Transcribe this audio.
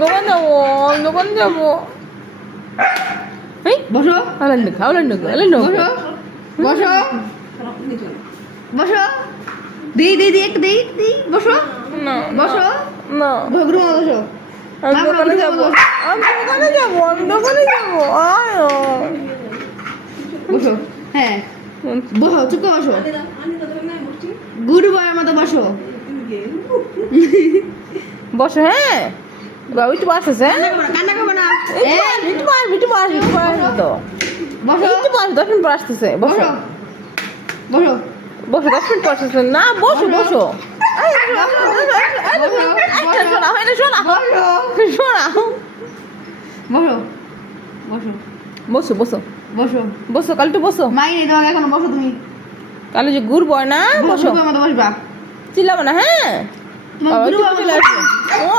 দোকান যাবো দোকান যাবো বসো আলান্ডু আলান্ডু বসো বসো বসো দেই দেই দেই একটু দেই দেই বসো না বসো না ঘুগরু বসো আমি দোকানে যাবো আমি দোকানে যাবো আমি দোকানে যাবো আয় বসো হ্যাঁ বসো চুপ করে বসো গুড বয়ের মতো বসো বসো হ্যাঁ বাবু একটু বাস আছে কান্না করবে না একটু বাস তো বসো একটু বাস 10 মিনিট পর আসতেছে বসো বসো বসো বসো 10 মিনিট পর আসতেছে না বসো বসো শোনা হয় না শোনা শোনা বসো বসো বসো বসো বসো বসো কাল একটু বসো মাই নেই তোমাকে এখন বসো তুমি কালে যে ঘুরবো না বসো মতো বসবা চিল্লাবো না হ্যাঁ তোমার বাবা, গুরু একটু চলে আসবে ও